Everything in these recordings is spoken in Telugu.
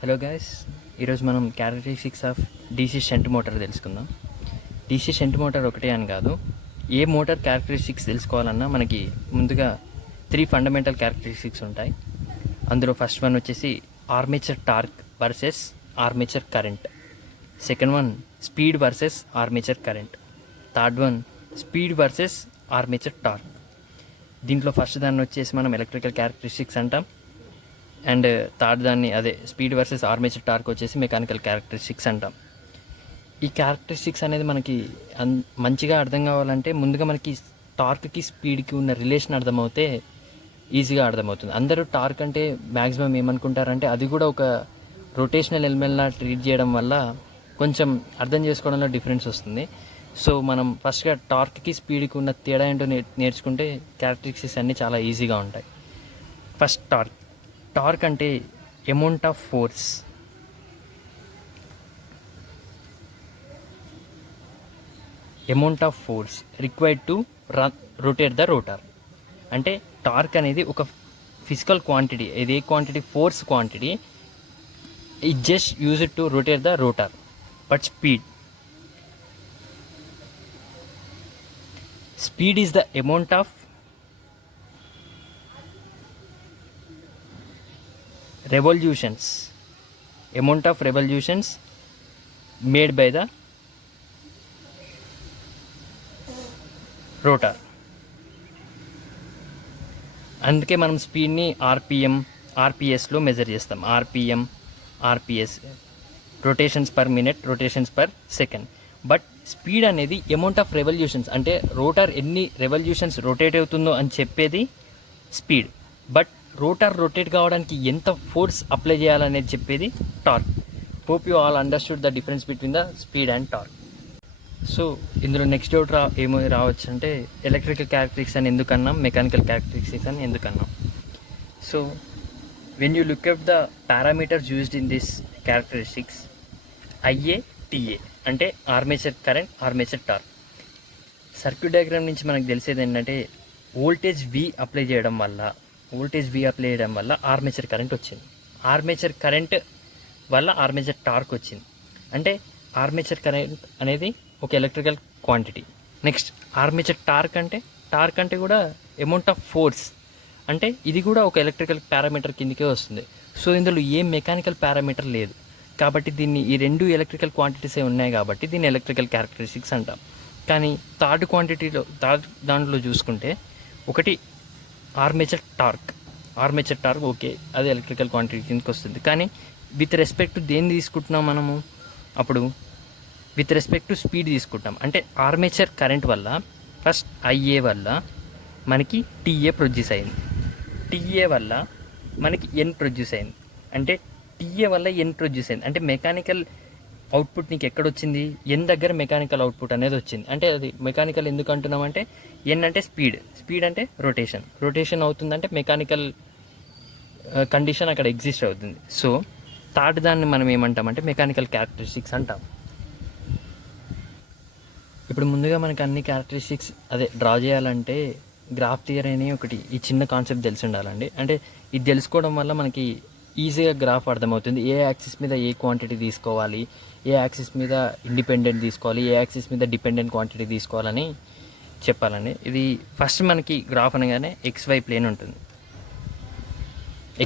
హలో గైస్, ఈరోజు మనం characteristics of DC shunt motor తెలుసుకుందాం. డీసీ షంట్ మోటార్ ఒకటే అని కాదు, ఏ మోటార్ క్యారెక్టరిస్టిక్స్ తెలుసుకోవాలన్నా మనకి ముందుగా 3 ఫండమెంటల్ క్యారెక్టరిస్టిక్స్ ఉంటాయి. అందులో ఫస్ట్ వన్ వచ్చేసి armature torque versus armature current. Second one speed versus armature current. Third one speed versus armature torque. దీంట్లో ఫస్ట్ దాన్ని వచ్చేసి మనం ఎలక్ట్రికల్ క్యారెక్టరిస్టిక్స్ అంటాం. అండ్ థర్డ్ దాన్ని అదే స్పీడ్ వర్సెస్ ఆర్మేచర్ టార్క్ వచ్చేసి మెకానికల్ క్యారెక్టరిస్టిక్స్ అంటాం. ఈ క్యారెక్టరిస్టిక్స్ అనేది మనకి మంచిగా అర్థం కావాలంటే ముందుగా మనకి టార్క్కి స్పీడ్కి ఉన్న రిలేషన్ అర్థమవుతే ఈజీగా అర్థమవుతుంది. అందరూ టార్క్ అంటే మ్యాక్సిమం ఏమనుకుంటారంటే అది కూడా ఒక రొటేషనల్ ఎలిమెంట్లా ట్రీట్ చేయడం వల్ల కొంచెం అర్థం చేసుకోవడంలో డిఫరెన్స్ వస్తుంది. సో మనం ఫస్ట్గా టార్క్కి స్పీడ్కి ఉన్న తేడా ఏంటో నేర్చుకుంటే క్యారెక్టరిస్టిక్స్ అన్నీ చాలా ఈజీగా ఉంటాయి. ఫస్ట్ టార్క్ అంటే amount of force. Amount of force required to rotate the rotor. అంటే టార్క్ అనేది ఒక ఫిజికల్ క్వాంటిటీ. ఇది ఏ quantity? Force quantity. It just use it to rotate the rotor. But speed is the amount of revolutions made by the rotor. అందుకే మనం స్పీడ్ని ఆర్పిఎస్లో మెజర్ చేస్తాం. RPS rotations per minute, rotations per second. But speed అనేది అమౌంట్ ఆఫ్ రెవల్యూషన్స్, అంటే రోటర్ ఎన్ని రెవల్యూషన్స్ రొటేట్ అవుతుందో అని చెప్పేది స్పీడ్. బట్ రోటర్ రొటేట్ కావడానికి ఎంత ఫోర్స్ అప్లై చేయాలనేది చెప్పేది torque. Hope you all understood the difference between the speed and torque. So ఇందులో నెక్స్ట్ డౌట్ ఏమో రావచ్చు అంటే ఎలక్ట్రికల్ క్యారెక్టరిస్టిక్స్ అని ఎందుకన్నాం, మెకానికల్ క్యారెక్టరిస్టిక్స్ అని ఎందుకన్నాం. So when you look up the parameters used in this characteristics, IA TA అంటే armature current, armature torque. Circuit diagram నుంచి మనకు తెలిసేది ఏంటంటే వోల్టేజ్ వి అప్లై చేయడం వల్ల ఆర్మేచర్ కరెంట్ వచ్చింది. ఆర్మేచర్ కరెంట్ వల్ల ఆర్మేచర్ టార్క్ వచ్చింది. అంటే ఆర్మేచర్ కరెంట్ అనేది ఒక electrical quantity. Next armature torque అంటే కూడా అమౌంట్ ఆఫ్ ఫోర్స్. అంటే ఇది కూడా ఒక ఎలక్ట్రికల్ పారామీటర్ కిందకే వస్తుంది. సో ఇందులో ఏ మెకానికల్ పారామీటర్ లేదు కాబట్టి ఈ 2 ఎలక్ట్రికల్ క్వాంటిటీసే ఉన్నాయి కాబట్టి దీన్ని ఎలక్ట్రికల్ క్యారెక్టరిస్టిక్స్ అంటాం. కానీ థర్డ్ దాంట్లో చూసుకుంటే ఒకటి ఆర్మేచర్ టార్క్ ఓకే, అది ఎలక్ట్రికల్ క్వాంటిటీ కిందకి వస్తుంది. కానీ విత్ రెస్పెక్ట్ టు దేన్ని తీసుకుంటున్నాం మనము? అప్పుడు విత్ రెస్పెక్ట్ టు స్పీడ్ తీసుకుంటాం. అంటే ఆర్మేచర్ కరెంట్ వల్ల ఫస్ట్ ఐఏ వల్ల మనకి టీఏ ప్రొడ్యూస్ అయింది, టీఏ వల్ల మనకి ఎన్ ప్రొడ్యూస్ అయింది. అంటే టీఏ వల్ల ఎన్ ప్రొడ్యూస్ అయింది. అంటే మెకానికల్ అవుట్పుట్ నీకు ఎక్కడొచ్చింది? ఎన్ దగ్గర మెకానికల్ అవుట్పుట్ అనేది వచ్చింది. అంటే అది మెకానికల్ ఎందుకు అంటున్నామంటే ఎన్ అంటే స్పీడ్ అంటే రొటేషన్ అవుతుందంటే మెకానికల్ కండిషన్ అక్కడ ఎగ్జిస్ట్ అవుతుంది. సో థర్డ్ దాన్ని మనం ఏమంటామంటే మెకానికల్ క్యారెక్టరిస్టిక్స్ అంటాం. ఇప్పుడు ముందుగా మనకి అన్ని క్యారెక్టరిస్టిక్స్ డ్రా చేయాలంటే గ్రాఫ్ థియరీ అని ఒకటి ఈ చిన్న కాన్సెప్ట్ తెలిసి ఉండాలండి. అంటే ఇది తెలుసుకోవడం వల్ల మనకి ఈజీగా గ్రాఫ్ అర్థమవుతుంది. ఏ యాక్సిస్ మీద ఏ క్వాంటిటీ తీసుకోవాలి, ఏ యాక్సిస్ మీద ఇండిపెండెంట్ తీసుకోవాలి, ఏ యాక్సిస్ మీద డిపెండెంట్ క్వాంటిటీ తీసుకోవాలని చెప్పాలండి. ఇది ఫస్ట్ మనకి గ్రాఫ్ అనగానే XY ప్లేన్ ఉంటుంది.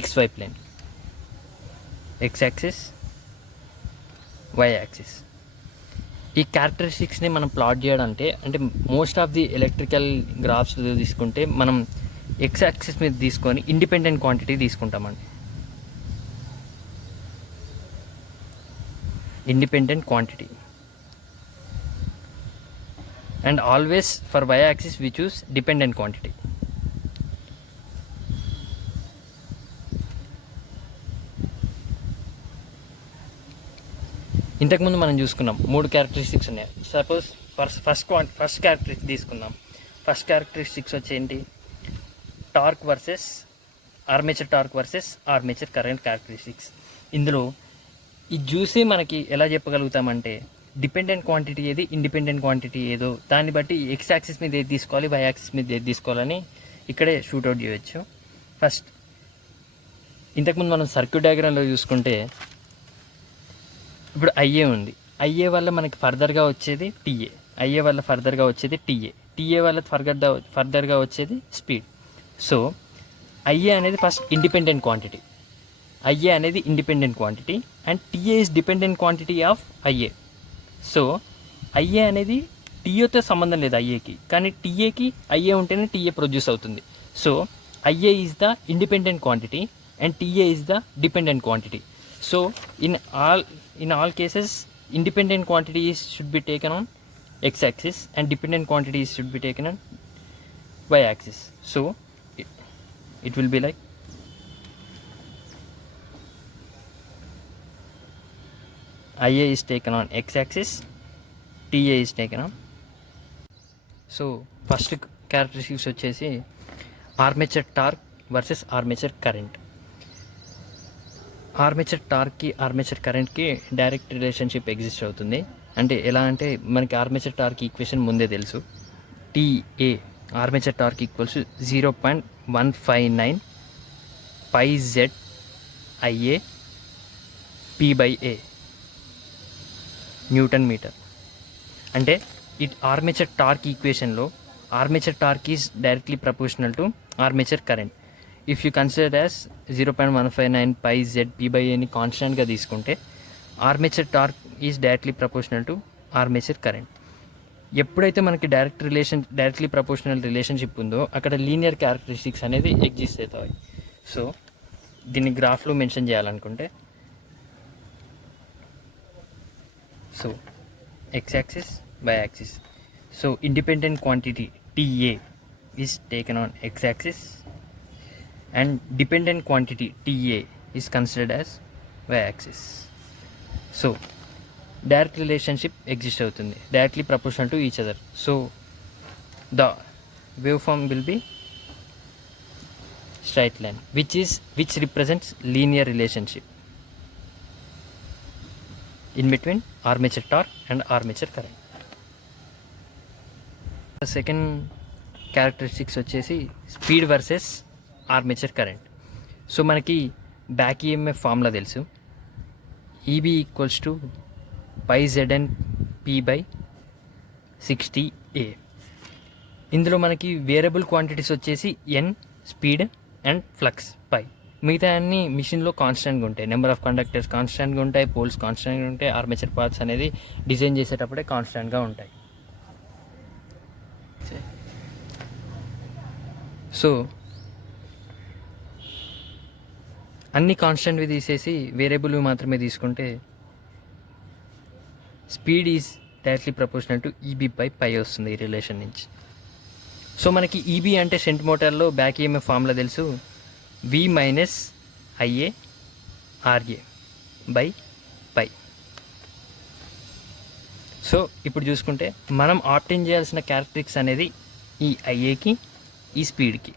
XY plane, X axis, Y axis. ఈ క్యారెక్టరిస్టిక్స్ని మనం ప్లాట్ చేయడానికి అంటే most of the electrical graphs తీసుకుంటే మనం X యాక్సిస్ మీద తీసుకొని ఇండిపెండెంట్ క్వాంటిటీ తీసుకుంటామండి. independent quantity, and always for y axis we choose dependent quantity. ఇంతకుముందు మనం చూసుకున్నాం 3 క్యారెక్టరిస్టిక్స్ ఉన్నాయి. సపోజ్ ఫస్ట్ క్యారెక్టరిస్టిక్ తీసుకుందాం. ఫస్ట్ క్యారెక్టరిస్టిక్స్ వచ్చేంటి? Torque versus armature torque versus armature current characteristics. ఇందులో ఇది చూసి మనకి ఎలా చెప్పగలుగుతామంటే డిపెండెంట్ క్వాంటిటీ ఏది, ఇండిపెండెంట్ క్వాంటిటీ ఏదో దాన్ని బట్టి X యాక్సిస్ మీద ఏది తీసుకోవాలి, Y యాక్సిస్ మీద ఏది తీసుకోవాలని ఇక్కడే షూట్అవుట్ చేయవచ్చు. ఫస్ట్ ఇంతకుముందు మనం సర్క్యూట్ డయాగ్రామ్లో చూసుకుంటే ఇప్పుడు ఐఏ ఉంది, ఐఏ వల్ల మనకి ఫర్దర్గా వచ్చేది టీఏ, ఐఏ వల్ల ఫర్దర్గా వచ్చేది టీఏ, టీఏ వల్ల ఫర్దర్గా వచ్చేది స్పీడ్. సో ఐఏ అనేది ఫస్ట్ ఇండిపెండెంట్ క్వాంటిటీ, ఐఏ అనేది independent quantity and TA is dependent quantity of IA. So IA అనేది టీఏతో సంబంధం లేదు ఐఏకి, కానీ టీఏకి ఐఏ ఉంటేనే టీఏ ప్రొడ్యూస్ అవుతుంది. So IA is the independent quantity and TA is the dependent quantity. So in all cases independent quantities should be taken on x-axis and dependent quantities should be taken on y-axis. So it will be like IA is taken on x-axis, TA is taken on. So first characteristics వచ్చేసి armature torque versus armature current. Armature టార్క్కి ఆర్మేచర్ కరెంట్కి డైరెక్ట్ రిలేషన్షిప్ ఎగ్జిస్ట్ అవుతుంది. అంటే ఎలా అంటే మనకి ఆర్మేచర్ టార్క్ ఈక్వేషన్ ముందే తెలుసు. TA armature torque equals 0.159 pi Z IA P/A newton metre. అంటే ఇట్ ఆర్మేచర్ టార్క్ ఈక్వేషన్లో armature torque is directly proportional to armature current. If you consider as 0.159 pi Z P/Aని కాన్స్టెంట్గా తీసుకుంటే armature torque is directly proportional to armature current. ఎప్పుడైతే మనకి డైరెక్ట్లీ ప్రపోర్షనల్ రిలేషన్షిప్ ఉందో అక్కడ లీనియర్ క్యారెక్టరిస్టిక్స్ అనేది ఎగ్జిస్ట్ అవుతాయి. సో దీన్ని గ్రాఫ్లో మెన్షన్ చేయాలనుకుంటే, so x-axis, y-axis. So independent quantity TA is taken on x-axis and dependent quantity TA is considered as y-axis. So direct relationship exists అవుతుంది, directly proportional to each other. So the waveform will be straight line which represents linear relationship in between armature torque and armature current. Second characteristics వచ్చేసి speed versus armature current. So మనకి బ్యాక్ ఈఎంఎఫ్ ఫార్ములా తెలుసు, EB equals to πZN P/60A. ఇందులో మనకి వేరియబుల్ క్వాంటిటీస్ వచ్చేసి N, speed and flux phi. మిగతా అన్ని మిషన్లో కాన్స్టెంట్గా ఉంటాయి, నెంబర్ ఆఫ్ కండక్టర్స్ కాన్స్టెంట్గా ఉంటాయి, పోల్స్ కాన్స్టెంట్గా ఉంటాయి, ఆర్మేచర్ పార్ట్స్ అనేది డిజైన్ చేసేటప్పుడే కాన్స్టెంట్గా ఉంటాయి. సో అన్ని కాన్స్టెంట్వి తీసేసి వేరియబుల్ మాత్రమే తీసుకుంటే speed is directly proportional to EB/π వస్తుంది ఈ రిలేషన్ నుంచి. సో మనకి ఈబీ అంటే షంట్ మోటార్లో బ్యాక్ ఈఎంఎఫ్ ఫార్ములా తెలుసు, V - IA RA/π. సో ఇప్పుడు చూసుకుంటే మనం ఆప్టైన్ చేయాల్సిన క్యారెక్టరిస్టిక్స్ అనేది ఈ ఐఏకి, ఈ స్పీడ్కి.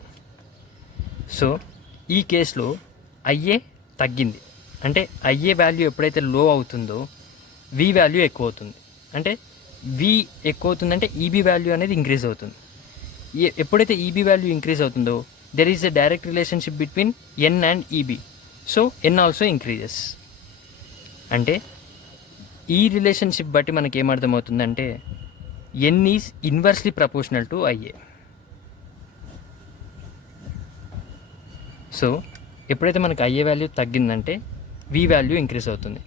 సో ఈ కేసులో ఐఏ తగ్గింది అంటే ఐఏ వాల్యూ ఎప్పుడైతే లో అవుతుందో వి వాల్యూ ఎక్కువ అవుతుంది. అంటే వి ఎక్కువ అవుతుందంటే ఈబీ వాల్యూ అనేది ఇంక్రీజ్ అవుతుంది. ఎప్పుడైతే ఈబీ వాల్యూ ఇంక్రీజ్ అవుతుందో there is a direct relationship between N and EB. So N also increases. అంటే ఈ రిలేషన్షిప్ బట్టి మనకి ఏమర్థమవుతుందంటే N is inversely proportional to IA. So ఎప్పుడైతే మనకి ఐఏ వాల్యూ తగ్గిందంటే వి వాల్యూ ఇంక్రీజ్ అవుతుంది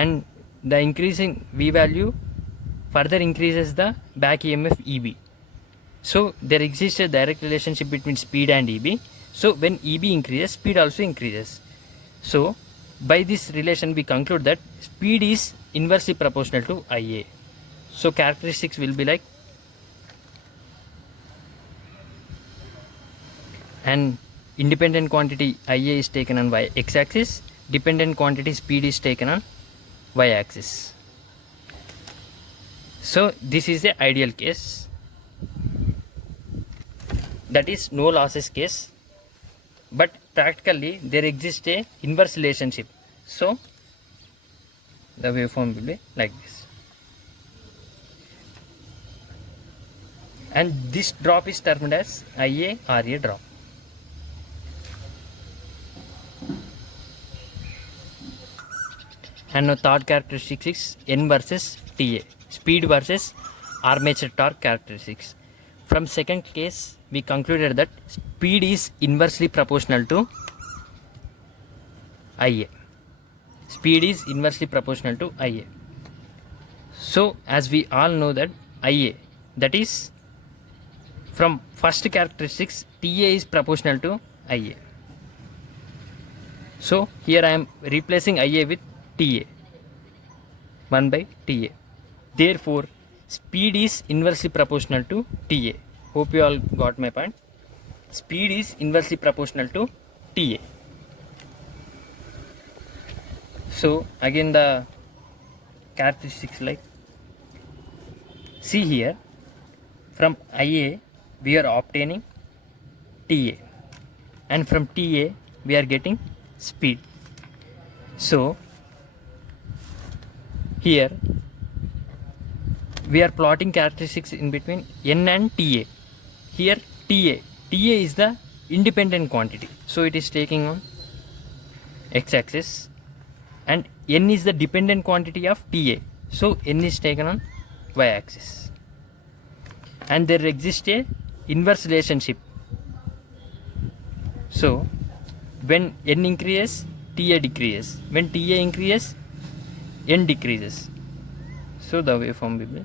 and the increasing V value further increases the back EMF EB. So there exist a direct relationship between speed and EB. So when EB increases, speed also increases. So by this relation we conclude that speed is inversely proportional to IA. So characteristics will be like, and independent quantity IA is taken on x-axis, dependent quantity speed is taken on y-axis. So this is the ideal case, that is no losses case, but practically there exists a inverse relationship. So the waveform will be like this, and this drop is termed as IA RA drop. and now third characteristic is N versus TA, speed versus armature torque characteristics. From second case, we concluded that speed is inversely proportional to Ia. Speed is inversely proportional to Ia. So as we all know that Ia, that is from first characteristics, TA is proportional to Ia. So here I am replacing Ia with TA, 1 by TA. Therefore speed is inversely proportional to TA. Hope you all got my point. Speed is inversely proportional to TA. So again the characteristics, like, see here, from Ia we are obtaining TA, and from TA we are getting speed. So here we are plotting characteristics in between N and TA. Here TA is the independent quantity, so it is taking on x-axis, and N is the dependent quantity of TA, so N is taken on y-axis. And there exists a inverse relationship. So when N increases, TA decreases. When TA increases, N decreases. So the waveform will be